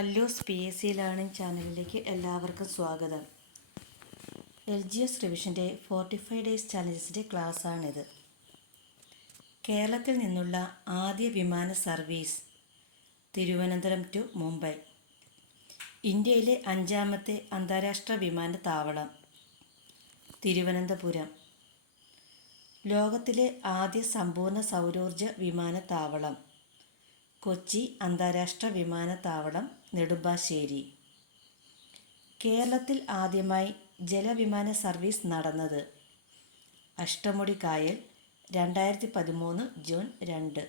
അല്ലൂസ് PSC learning ചാനലിലേക്ക് എല്ലാവർക്കും സ്വാഗതം. LGS റിവിഷൻ്റെ 45 ഡേയ്സ് ചാലഞ്ചസിൻ്റെ ക്ലാസ്സാണിത്. കേരളത്തിൽ നിന്നുള്ള ആദ്യ വിമാന സർവീസ് തിരുവനന്തപുരം ടു മുംബൈ. ഇന്ത്യയിലെ 5ാമത്തെ അന്താരാഷ്ട്ര വിമാനത്താവളം തിരുവനന്തപുരം. ലോകത്തിലെ ആദ്യ സമ്പൂർണ്ണ സൗരോർജ വിമാനത്താവളം കൊച്ചി അന്താരാഷ്ട്ര വിമാനത്താവളം നെടുമ്പാശ്ശേരി. കേരളത്തിൽ ആദ്യമായി ജലവിമാന സർവീസ് നടന്നത് അഷ്ടമുടി കായൽ 2013 June 2.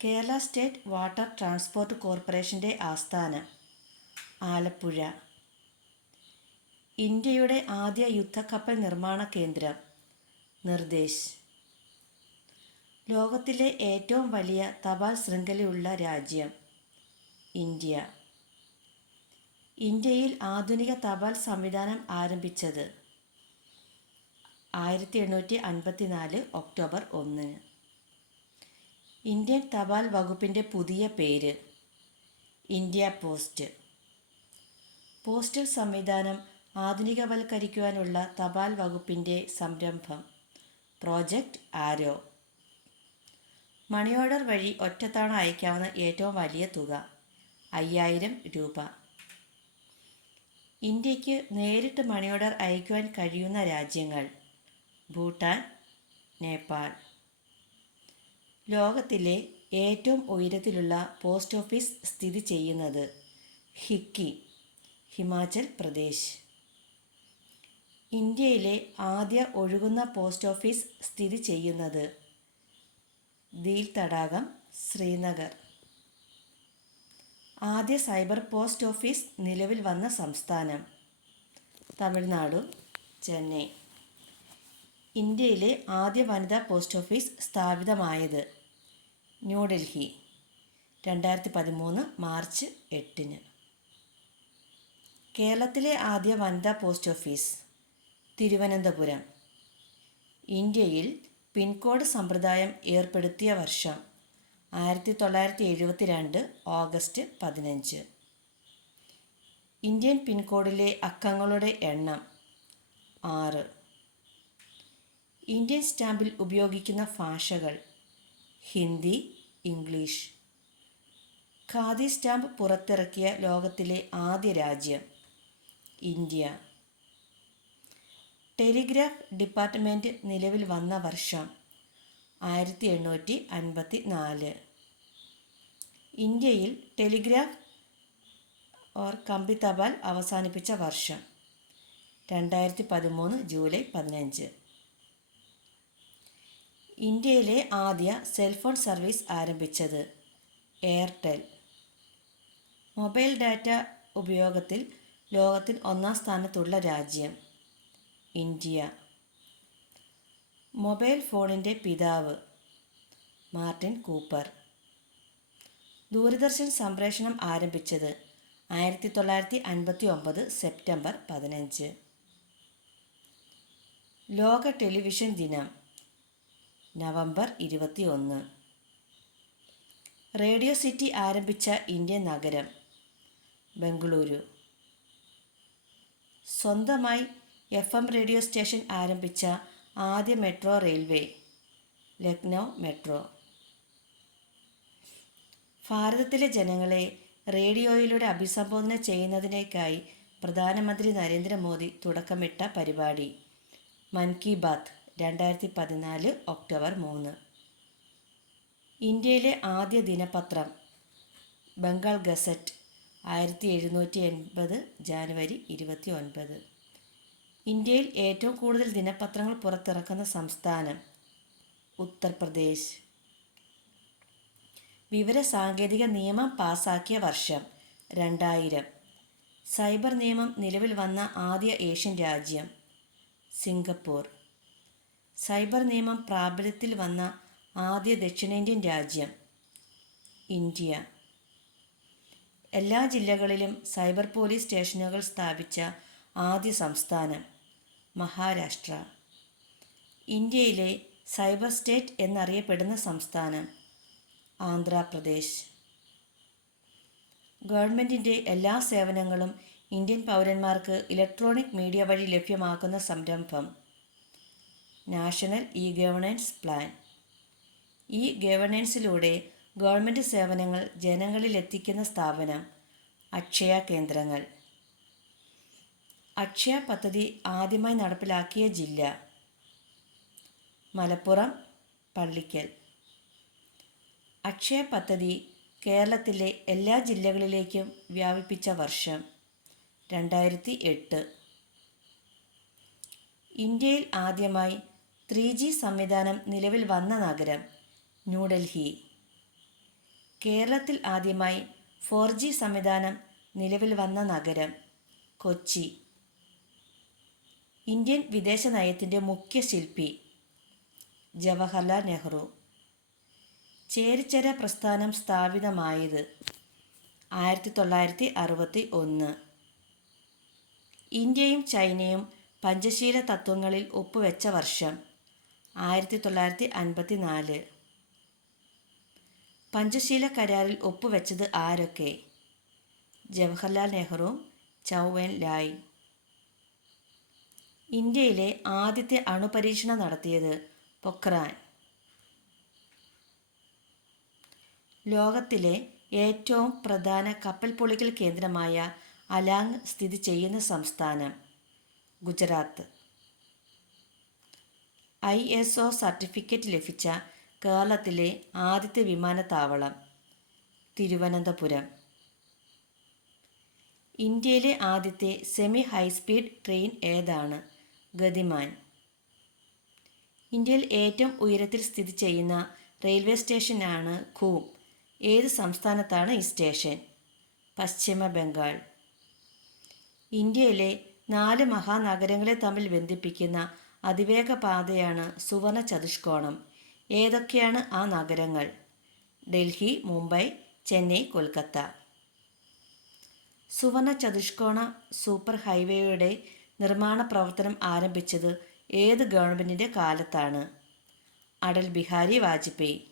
Kerala state water transport കോർപ്പറേഷൻ്റെ ആസ്ഥാനം ആലപ്പുഴ. ഇന്ത്യയുടെ ആദ്യ യുദ്ധക്കപ്പൽ നിർമ്മാണ കേന്ദ്രം നിർദ്ദേശ്. ലോകത്തിലെ ഏറ്റവും വലിയ തപാൽ ശൃംഖലയുള്ള രാജ്യം ഇന്ത്യ. ഇന്ത്യയിൽ ആധുനിക തപാൽ സംവിധാനം ആരംഭിച്ചത് 1854 ഒക്ടോബർ 1. ഇന്ത്യൻ തപാൽ വകുപ്പിൻ്റെ പുതിയ പേര് ഇന്ത്യ പോസ്റ്റ്. പോസ്റ്റൽ സംവിധാനം ആധുനികവൽക്കരിക്കുവാനുള്ള തപാൽ വകുപ്പിൻ്റെ സംരംഭം പ്രോജക്റ്റ് ആരോ. മണി ഓർഡർ വഴി ഒറ്റത്തവണ അയക്കാവുന്ന ഏറ്റവും വലിയ തുക 5000 രൂപ. ഇന്ത്യക്ക് നേരിട്ട് മണി ഓർഡർ അയക്കുവാൻ കഴിയുന്ന രാജ്യങ്ങൾ ഭൂട്ടാൻ, നേപ്പാൾ. ലോകത്തിലെ ഏറ്റവും ഉയരത്തിലുള്ള പോസ്റ്റ് ഓഫീസ് സ്ഥിതി ചെയ്യുന്നത് ഹിക്കി, ഹിമാചൽ പ്രദേശ്. ഇന്ത്യയിലെ ആദ്യ ഒഴുകുന്ന പോസ്റ്റ് ഓഫീസ് സ്ഥിതി ചെയ്യുന്നത് ദീൽ തടാകം, ശ്രീനഗർ. ആദ്യ സൈബർ പോസ്റ്റ് ഓഫീസ് നിലവിൽ വന്ന സംസ്ഥാനം തമിഴ്നാട്, ചെന്നൈ. ഇന്ത്യയിലെ ആദ്യ വനിതാ പോസ്റ്റ് ഓഫീസ് സ്ഥാപിതമായത് ന്യൂഡൽഹി 2013 മാർച്ച് 8. കേരളത്തിലെ ആദ്യ വനിതാ പോസ്റ്റ് ഓഫീസ് തിരുവനന്തപുരം. ഇന്ത്യയിൽ പിൻകോഡ് സമ്പ്രദായം ഏർപ്പെടുത്തിയ വർഷം 1972 ഓഗസ്റ്റ് 15. ഇന്ത്യൻ പിൻകോഡിലെ അക്കങ്ങളുടെ എണ്ണം 6. ഇന്ത്യൻ സ്റ്റാമ്പിൽ ഉപയോഗിക്കുന്ന ഭാഷകൾ ഹിന്ദി, ഇംഗ്ലീഷ്. ഖാദി സ്റ്റാമ്പ് പുറത്തിറക്കിയ ലോകത്തിലെ ആദ്യ രാജ്യം ഇന്ത്യ. ടെലിഗ്രാഫ് ഡിപ്പാർട്ട്മെൻറ്റ് നിലവിൽ വന്ന വർഷം 1854. ഇന്ത്യയിൽ ടെലിഗ്രാഫ് കമ്പി തപാൽ അവസാനിപ്പിച്ച വർഷം 2013 ജൂലൈ 15. ഇന്ത്യയിലെ ആദ്യ സെൽഫോൺ സർവീസ് ആരംഭിച്ചത് എയർടെൽ. മൊബൈൽ ഡാറ്റ ഉപയോഗത്തിൽ ലോകത്തിൽ 1ാം സ്ഥാനത്തുള്ള രാജ്യം ഇന്ത്യ. മൊബൈൽ ഫോണിൻ്റെ പിതാവ് മാർട്ടിൻ കൂപ്പർ. ദൂരദർശൻ സംപ്രേഷണം ആരംഭിച്ചത് 1959 സെപ്റ്റംബർ 15. ലോക ടെലിവിഷൻ ദിനം നവംബർ 21. റേഡിയോ സിറ്റി ആരംഭിച്ച ഇന്ത്യൻ നഗരം ബംഗളൂരു. സ്വന്തമായി FM റേഡിയോ സ്റ്റേഷൻ ആരംഭിച്ച ആദ്യ മെട്രോ റെയിൽവേ ലക്നൗ മെട്രോ. ഭാരതത്തിലെ ജനങ്ങളെ റേഡിയോയിലൂടെ അഭിസംബോധന ചെയ്യുന്നതിനേക്കായി പ്രധാനമന്ത്രി നരേന്ദ്രമോദി തുടക്കമിട്ട പരിപാടി മൻ കി ബാത്ത് 2014 ഒക്ടോബർ 3. ഇന്ത്യയിലെ ആദ്യ ദിനപത്രം ബംഗാൾ ഗസറ്റ് 1780 ജാനുവരി 29. ഇന്ത്യയിൽ ഏറ്റവും കൂടുതൽ ദിനപത്രങ്ങൾ പുറത്തിറക്കുന്ന സംസ്ഥാനം ഉത്തർപ്രദേശ്. വിവരസാങ്കേതിക നിയമം പാസാക്കിയ വർഷം 2000. സൈബർ നിയമം നിലവിൽ വന്ന ആദ്യ ഏഷ്യൻ രാജ്യം സിംഗപ്പൂർ. സൈബർ നിയമം പ്രാബല്യത്തിൽ വന്ന ആദ്യ ദക്ഷിണേന്ത്യൻ രാജ്യം ഇന്ത്യ. എല്ലാ ജില്ലകളിലും സൈബർ പോലീസ് സ്റ്റേഷനുകൾ സ്ഥാപിച്ച ആദ്യ സംസ്ഥാനം മഹാരാഷ്ട്ര. ഇന്ത്യയിലെ സൈബർ സ്റ്റേറ്റ് എന്നറിയപ്പെടുന്ന സംസ്ഥാനം ആന്ധ്രാപ്രദേശ്. ഗവൺമെൻറ്റിൻ്റെ എല്ലാ സേവനങ്ങളും ഇന്ത്യൻ പൗരന്മാർക്ക് ഇലക്ട്രോണിക് മീഡിയ വഴി ലഭ്യമാക്കുന്ന സംരംഭം. National e governance plan. ഇ-ഗവേണൻസിലൂടെ ഗവൺമെൻറ് സേവനങ്ങൾ ജനങ്ങളിലെത്തിക്കുന്ന സ്ഥാപനം. അക്ഷയ കേന്ദ്രങ്ങൾ. അക്ഷയ പദ്ധതി ആദ്യമായി നടപ്പിലാക്കിയ ജില്ല. മലപ്പുറം, പള്ളിക്കൽ. അക്ഷയ പദ്ധതി കേരളത്തിലെ എല്ലാ ജില്ലകളിലേക്കും വ്യാപിപ്പിച്ച വർഷം. 2008. ഇന്ത്യയിൽ ആദ്യമായി 3G സംവിധാനം നിലവിൽ വന്ന നഗരം. ന്യൂഡൽഹി. കേരളത്തിൽ ആദ്യമായി 4G സംവിധാനം നിലവിൽ വന്ന നഗരം. കൊച്ചി. ഇന്ത്യൻ വിദേശ നയത്തിൻ്റെ മുഖ്യ ശില്പി. ജവഹർലാൽ നെഹ്റു. ചേരിചേര പ്രസ്ഥാനം സ്ഥാപിതമായത്. 1961. ഇന്ത്യയും ചൈനയും പഞ്ചശീല തത്വങ്ങളിൽ ഒപ്പുവെച്ച വർഷം. 1954. പഞ്ചശീല കരാറിൽ ഒപ്പുവെച്ചത് ആരൊക്കെ? ജവഹർലാൽ നെഹ്റു, ചൗ എൻ ലായ്. ഇന്ത്യയിലെ ആദ്യത്തെ അണുപരീക്ഷണം നടത്തിയത് പൊഖ്റാൻ. ലോകത്തിലെ ഏറ്റവും പ്രധാന കപ്പൽ പൊളിക്കൽ കേന്ദ്രമായ അലാങ് സ്ഥിതി ചെയ്യുന്ന സംസ്ഥാനം. ഗുജറാത്ത്. ISO സർട്ടിഫിക്കറ്റ് ലഭിച്ച കേരളത്തിലെ ആദ്യത്തെ വിമാനത്താവളം. തിരുവനന്തപുരം. ഇന്ത്യയിലെ ആദ്യത്തെ സെമി ഹൈസ്പീഡ് ട്രെയിൻ ഏതാണ്? ഗതിമാൻ. ഇന്ത്യയിൽ ഏറ്റവും ഉയരത്തിൽ സ്ഥിതി ചെയ്യുന്ന റെയിൽവേ സ്റ്റേഷനാണ് ഖൂം. ഏത് സംസ്ഥാനത്താണ് ഈ സ്റ്റേഷൻ? പശ്ചിമ ബംഗാൾ. ഇന്ത്യയിലെ 4 മഹാനഗരങ്ങളെ തമ്മിൽ ബന്ധിപ്പിക്കുന്ന അതിവേഗ പാതയാണ് സുവർണ ചതുഷ്കോണം. ഏതൊക്കെയാണ് ആ നഗരങ്ങൾ? ഡൽഹി, മുംബൈ, ചെന്നൈ, കൊൽക്കത്ത. സുവർണ ചതുഷ്കോണ സൂപ്പർ ഹൈവേയുടെ നിർമ്മാണ പ്രവർത്തനം ആരംഭിച്ചത് ഏത് ഗവൺമെൻറ്റിൻ്റെ കാലത്താണ്? അടൽ ബിഹാരി വാജ്പേയി.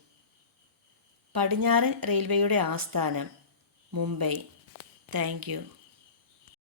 പടിഞ്ഞാറൻ റെയിൽവേയുടെ ആസ്ഥാനം. മുംബൈ. Thank U.